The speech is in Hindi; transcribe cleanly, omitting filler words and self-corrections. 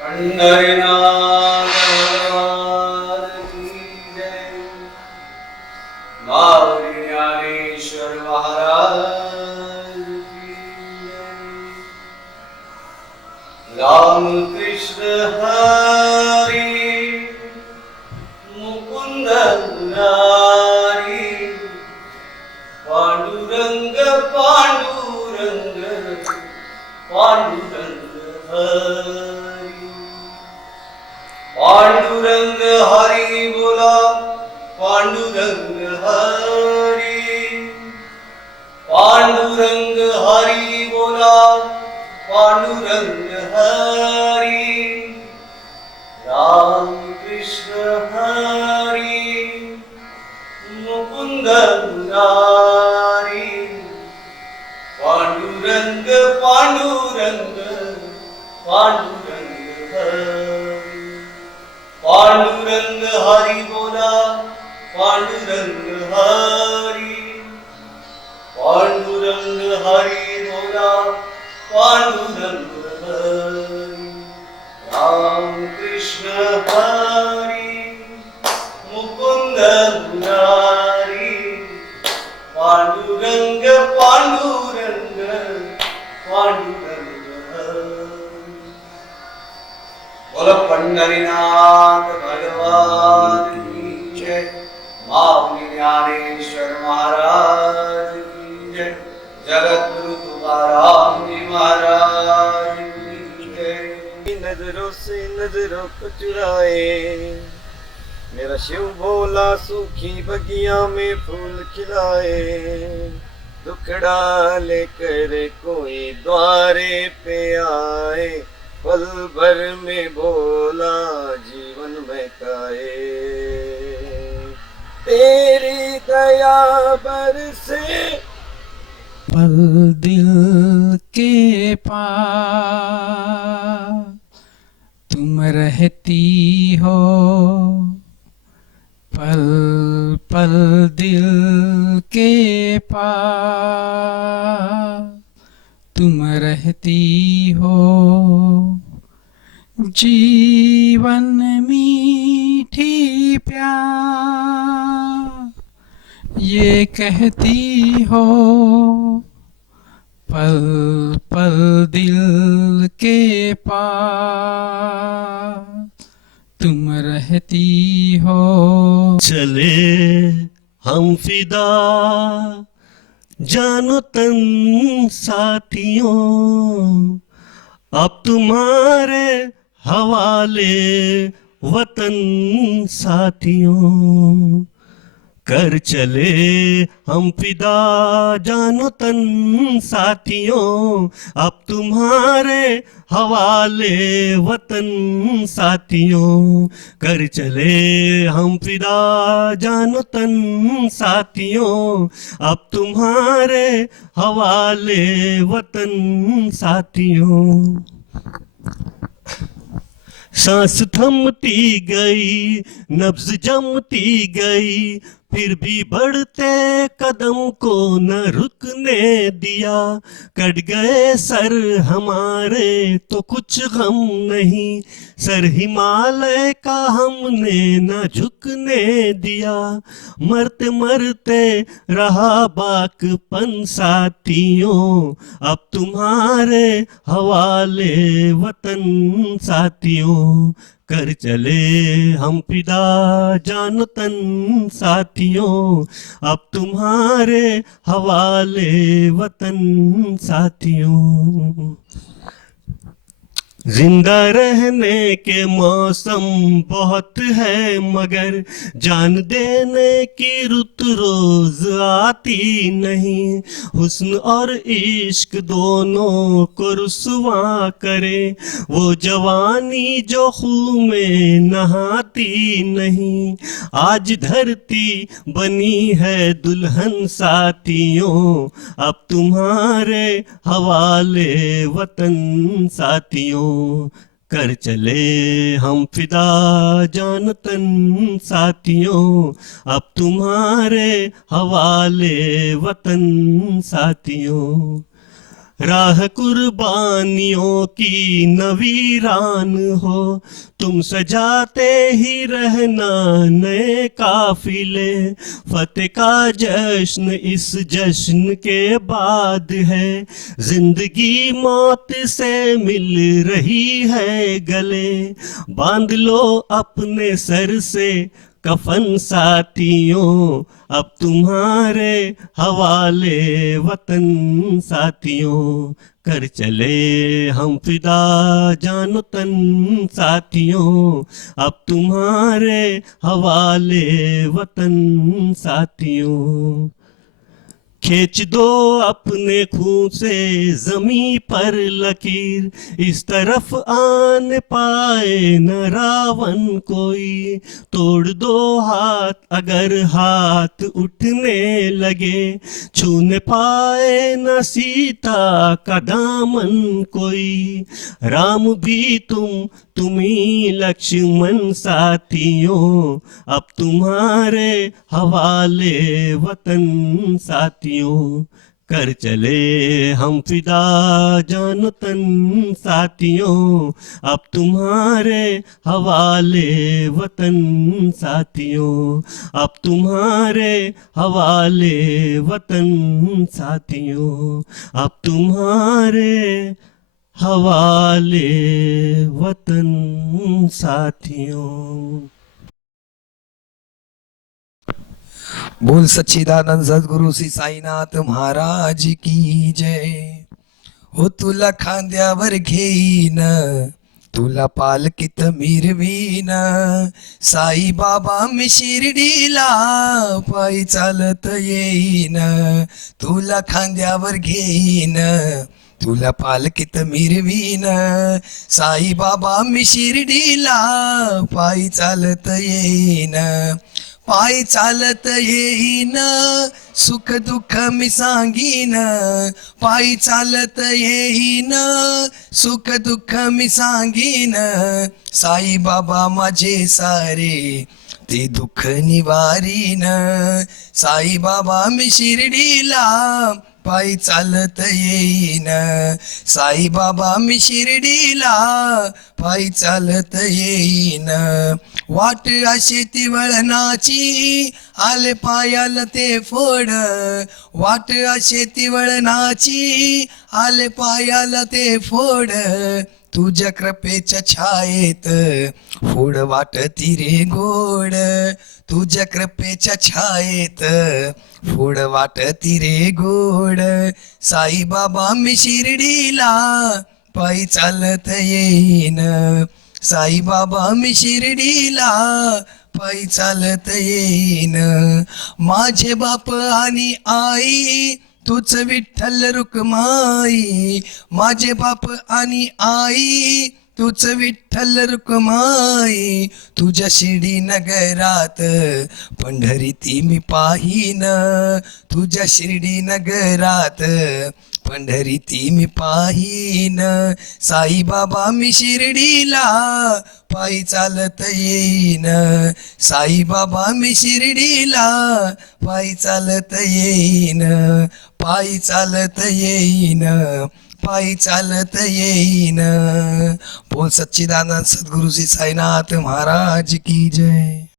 पंढरीनाथ भगवान की जय। माऊली ज्ञानेश्वर महाराज की जय। राम कृष्ण हरि मुकुंद मुरारी पांडुरंग पांडुरंग पांडुरंग हरि। पांडुरंग हरि बोला पांडुरंग हरि। पांडुरंग हरि बोला पांडुरंग हरि। राम कृष्ण हरि मुकुंद मुरारी पांडुरंग पांडुरंग पांडुरंग हरि। पांडुरंग हरि बोला पांडुरंग हरि। पांडुरंग हरि बोला पांडुरंग हरि। राम कृष्ण हरि मुकुंद मुरारी पांडुरंग पांडुरंग पांडुरंग हरि। बोलो पंढरीनाथ भगवान की जय। माऊली ज्ञानेश्वर महाराज की जय। जगतगुरु तुकाराम जी महाराज की जय। नजरों से नजरों को चुराए, मेरा शिव भोला सूखी बगिया में फूल खिलाए। दुखड़ा लेकर कोई द्वारे पे आए, पल भर में भोला जीवन बहकाए। तेरी दया बरसे पल दिल के पास तुम रहती हो, पल पल दिल के पास तुम रहती हो। जीवन मीठी प्यार ये कहती हो, पल पल दिल के पास तुम रहती हो। चले हम फिदा जानो तन साथियों, अब तुम्हारे हवाले वतन साथियों। कर चले हम फिदा जानो तन साथियों, अब तुम्हारे हवाले वतन साथियों। कर चले हम फिदा जानो तन साथियों, अब तुम्हारे हवाले वतन साथियों। सांस थमती गई, नब्ज जमती गई, फिर भी बढ़ते कदम को न रुकने दिया। कट गए सर हमारे तो कुछ गम नहीं, सर हिमालय का हमने न झुकने दिया। मरते मरते रहा बाकपन साथियों, अब तुम्हारे हवाले वतन साथियों। कर चले हम फिदा जानो तन साथियों, अब तुम्हारे हवाले वतन साथियों। जिंदा रहने के मौसम बहुत है, मगर जान देने की रुत रोज आती नहीं। हुस्न और इश्क दोनों को रुसवा करे, वो जवानी जो खून में नहाती नहीं। आज धरती बनी है दुल्हन साथियों, अब तुम्हारे हवाले वतन साथियों। कर चले हम फिदा जान तन साथियों, अब तुम्हारे हवाले वतन साथियों। राह कुर्बानियों की नवीरान हो, तुम सजाते ही रहना नए काफिले। फतेह का जश्न इस जश्न के बाद है, जिंदगी मौत से मिल रही है गले। बांध लो अपने सर से कफन साथियों, अब तुम्हारे हवाले वतन साथियों। कर चले हम फिदा जानो तन साथियों, अब तुम्हारे हवाले वतन साथियों। खींच दो अपने खून से जमी पर लकीर, इस तरफ आन पाए न रावण कोई। तोड़ दो हाथ अगर हाथ उठने लगे, छूने पाए न सीता का दामन कोई। राम भी तुम्ही लक्ष्मण साथियों, अब तुम्हारे हवाले वतन साथियों। कर चले हम फिदा जानो तन साथियों, अब तुम्हारे हवाले वतन साथियों। अब तुम्हारे हवाले वतन साथियों, अब तुम्हारे हवाले वतन साथियों। बोल सच्चिदानंद सद्गुरु श्री साईनाथ महाराज की जय। हो तुला खांद्यावर घेईन, तुला पालकीत मिरवीन, साई बाबा मी शिर्डीला पायी चालत येईन। तुला खांद्यावर घेईन, तुला पालकीत मिरवीन, साई बाबा मी शिर्डीला पायी चालत येईन। पायी चालत येईन, सुख दुःख मी सांगीन, पायी चालत येईन, सुख दुःख मी सांगीन। साई बाबा माझे सारे ते दुःख निवारीन, साई बाबा मी शिर्डीला पायी चालत येईन, साई बाबा मी शिर्डीला पायी चालत येईन। वाट अशी ती वळणाची, आले पायाला ते फोड, वाट अशी ती वळणाची, आले पायाला ते फोड। तुझ्या कृपेच्या छायेत फोड वाटती रे गोड, तुझ्या कृपेच्या छायेत फोड वाटती रे गोड। साई बाबा मी शिर्डीला पायी चालत येईन, साई बाबा मी शिर्डीला पायी चालत येईन। माझे बाप आणि आई तूच विठ्ठल रुक्माई, माझे बाप आणि आई तूच विठ्ठल रुक्माई। तुझ्या शिर्डी नगरात पंढरीती मी पाहीन, तुझ्या शिर्डी नगरात पंढरीती मी पाहीन। साई बाबा मी शिर्डीला पायी चालत येईन, साई बाबा मी शिर्डीला पायी चालत येईन, पायी चालत येईन, पायी चालत येईन। बोल सच्चिदानंद सद्गुरु श्री साईनाथ महाराज की जय।